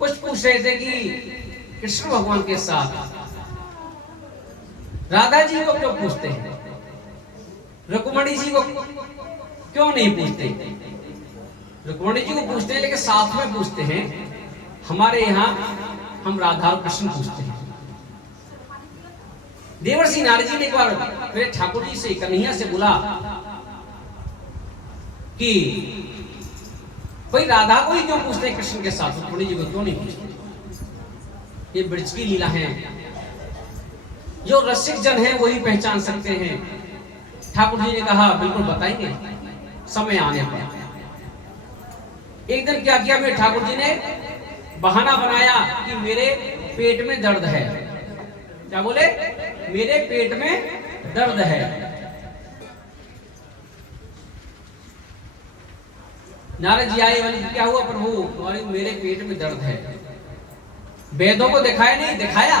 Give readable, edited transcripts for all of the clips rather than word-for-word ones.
कुछ पूछ रहे थे कि कृष्ण भगवान के साथ राधा जी को क्यों पूछते हैं, रुक्मणी जी को क्यों नहीं पूछते। रुक्मणी जी को पूछते हैं लेकिन साथ में पूछते हैं। हमारे यहाँ हम राधा और कृष्ण पूछते हैं। देवर्षि नारद जी ने एक बार मेरे ठाकुर जी से, कन्हैया से बोला कि भाई राधा को ही क्यों पूछते हैं कृष्ण के साथ, रुक्मणी जी को क्यों नहीं पूछते। ये ब्रज की लीला है, जो रसिक जन है वही पहचान सकते हैं। ठाकुर जी ने कहा बिल्कुल बताएंगे समय आने पर। एक दिन क्या किया मेरे ठाकुर जी ने, बहाना बनाया कि मेरे पेट में दर्द है। क्या बोले, मेरे पेट में दर्द है। नारद जी आए, बोले क्या हुआ प्रभु, बोले मेरे पेट में दर्द है। वेदों को दिखाया नहीं, दिखाया।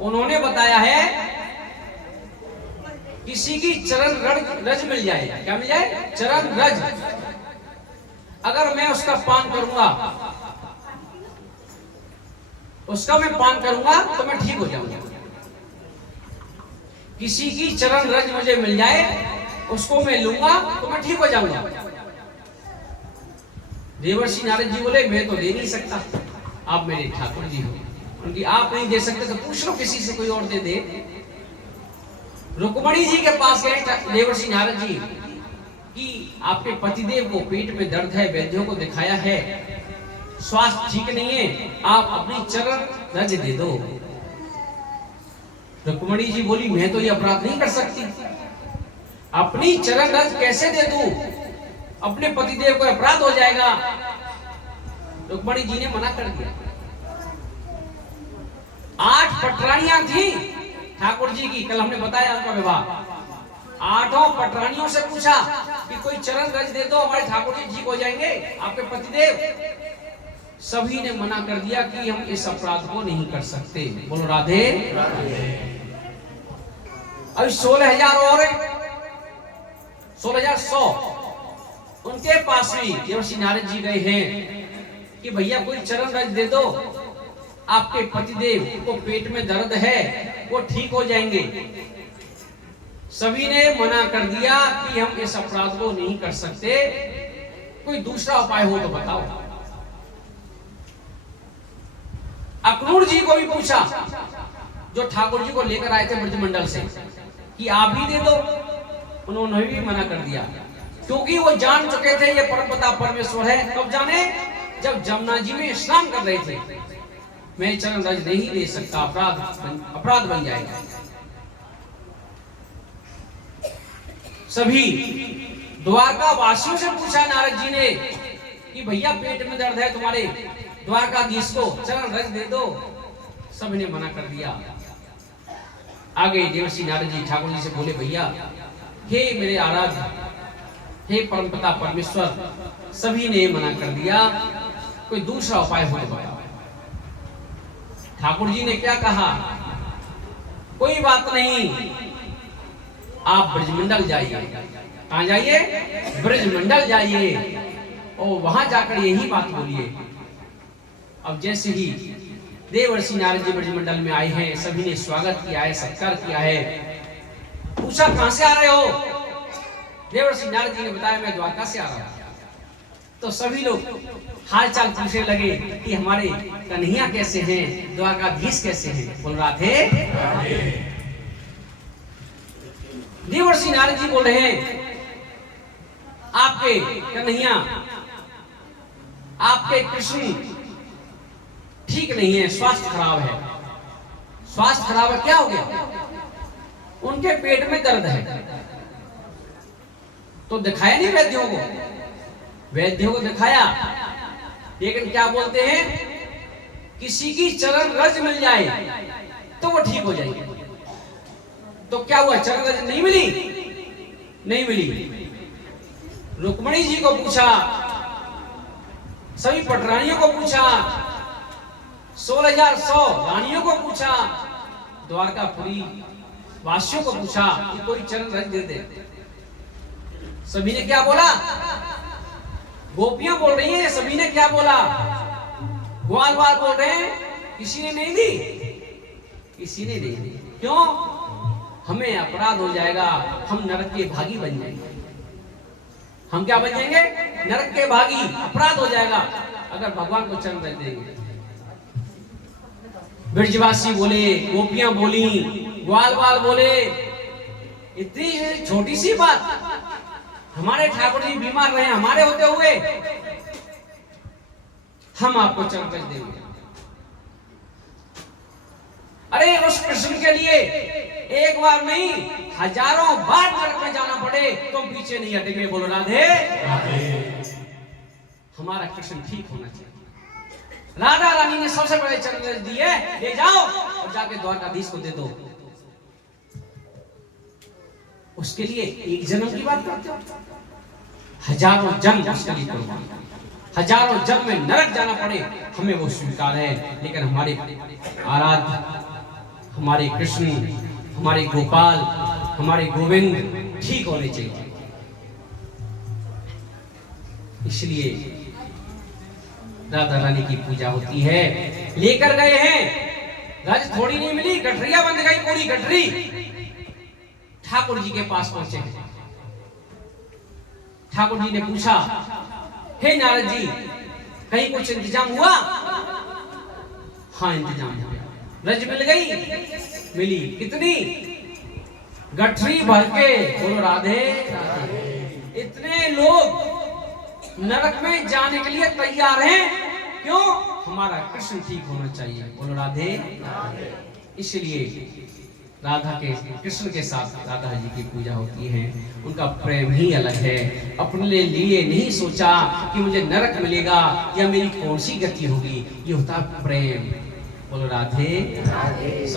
उन्होंने बताया है किसी की चरण रज मिल जाए। क्या मिल जाए, चरण रज। अगर मैं उसका पान करूंगा, उसका मैं पान करूंगा तो मैं ठीक हो जाऊंगा। किसी की चरण रज मुझे मिल जाए, उसको मैं लूंगा तो मैं ठीक हो जाऊंगा। देवर्षि नारद जी बोले मैं तो दे नहीं सकता, आप मेरे ठाकुर जी हो, क्योंकि आप नहीं दे सकते तो पूछ लो किसी से, कोई और दे दे। रुक्मणी जी के पास गए देवर्षि नारद जी कि आपके पतिदेव को पेट में दर्द है, वैद्यों को दिखाया है, स्वास्थ्य ठीक नहीं है, आप अपनी चरण रज दे दो। रुक्मणी जी बोली मैं तो ये अपराध नहीं कर सकती, अपनी चरण रज कैसे दे दूं, अपने पतिदेव को अपराध हो जाएगा। रुक्मणी जी ने मना कर दिया। 8 पटरानियां थी ठाकुर जी की, कल हमने बताया उनका विवाह। 8 पटरानियों से पूछा कि कोई चरण रज दे दो, हमारे ठाकुर जी ठीक हो जाएंगे, आपके पतिदेव। सभी ने मना कर दिया कि हम इस अपराध को नहीं कर सकते। बोलो राधे अभी 16,000 और 16,100 उनके पास में देवर्षि नारद जी गए हैं कि भैया कोई चरण रज दे दो, आपके पतिदेव को पेट में दर्द है, वो ठीक हो जाएंगे। सभी ने मना कर दिया कि हम इस अपराध को नहीं कर सकते, कोई दूसरा उपाय हो तो बताओ। अक्रूर जी को भी पूछा, जो ठाकुर जी को लेकर आए थे ब्रजमंडल से, कि आप भी दे दो। उन्होंने भी मना कर दिया, क्योंकि वो जान चुके थे ये परमपिता परमेश्वर है। कब जाने, जब जमुना जी में स्नान कर रहे थे। मैं चरण रज नहीं दे सकता, अपराध बन जाएगा। सभी द्वारका वासियों से पूछा नारद जी ने कि भैया पेट में दर्द है तुम्हारे द्वारकाधीश को, चरण रज दे दो। सबने मना कर दिया। आगे देवर्षि नारद जी ठाकुर जी से बोले भैया, हे मेरे आराध्य, हे परमपिता परमेश्वर, सभी ने मना कर दिया, कोई दूसरा उपाय हो तो बताओ। ठाकुर जी ने क्या कहा, कोई बात नहीं, आप ब्रजमंडल जाइए। कहां जाइए, ब्रजमंडल जाइए, और वहां जाकर यही बात बोलिए। अब जैसे ही देवर्षि नारद जी ब्रजमंडल में आए हैं, सभी ने स्वागत किया है, सत्कार किया है। पूछा कहां से आ रहे हो, देवर्षि नारद जी ने बताया मैं द्वारका से आ रहा हूं। तो सभी लोग हाल चाल पूछने लगे कि हमारे कन्हैया कैसे हैं, द्वारकाधीश कैसे हैं। बोल रहा थे देवर्षि नारद जी बोल रहे हैं, आपके कन्हैया, आपके कृष्ण ठीक नहीं है, स्वास्थ्य खराब है। स्वास्थ्य खराब है, क्या हो गया, उनके पेट में दर्द है। तो दिखाया नहीं वैद्यों को, वैद्यों को दिखाया, लेकिन क्या बोलते हैं, किसी की चरण रज मिल जाए तो वो ठीक हो जाएगी। तो क्या हुआ, चरण रज नहीं मिली, नहीं मिली। रुक्मणी जी को पूछा, सभी पटरानियों को पूछा, 16,100 रानियों को पूछा, द्वारकापुरी वासियों को पूछा कि कोई चरण रज दे दे। सभी ने क्या बोला, गोपियां बोल रही हैं, सभी ने क्या बोला, ग्वाल बाल बोल रहे हैं किसी ने नहीं दी, किसी ने नहीं दी। क्यों? हमें अपराध हो जाएगा, हम नरक के भागी बन जाएंगे। हम क्या बन जाएंगे? नरक के भागी। अपराध हो जाएगा अगर भगवान को चरण रख देंगे। ब्रजवासी बोले, गोपियां बोली, ग्वाल बाल बोले, इतनी छोटी सी बात, हमारे ठाकुर जी बीमार रहे हमारे होते हुए हम आपको चरण रख देंगे। अरे उस कृष्ण के लिए एक बार नहीं हजारों बार नरक में जाना पड़े तो पीछे नहीं हटेंगे। बोलो राधे राधे। हमारा कृष्ण ठीक होना चाहिए। राधा रानी ने सबसे बड़े चरण दिए, ले जाओ और जाके द्वारकाधीश को दे दो। उसके लिए एक जन्म की बात करते हो, हजारों जन्म उसके लिए कुर्बान, हजारों जन्म में नरक जाना पड़े हमें वो स्वीकार है। लेकिन हमारे आराध्य, हमारे कृष्ण, हमारे गोपाल, हमारे गोविंद ठीक होने चाहिए। इसलिए राधा रानी की पूजा होती है। लेकर गए हैं, राज थोड़ी नहीं मिली, गठरिया बंध गई, पूरी गठरी ठाकुर जी के पास पहुंचे। ठाकुर जी ने पूछा, हे नारद जी कहीं कुछ इंतजाम हुआ? हाँ इंतजाम हो गया। रज मिल गई? मिली। कितनी? गठरी भर के। बोलो राधे राधे। इतने लोग नरक में जाने के लिए तैयार हैं। क्यों? हमारा कृष्ण ठीक होना चाहिए। बोलो राधे राधे। इसलिए राधा के, कृष्ण के साथ राधा जी की पूजा होती है। उनका प्रेम ही अलग है। अपने लिए नहीं सोचा कि मुझे नरक मिलेगा या मेरी कौन सी गति होगी, ये होता प्रेम। बोलो राधे राधे।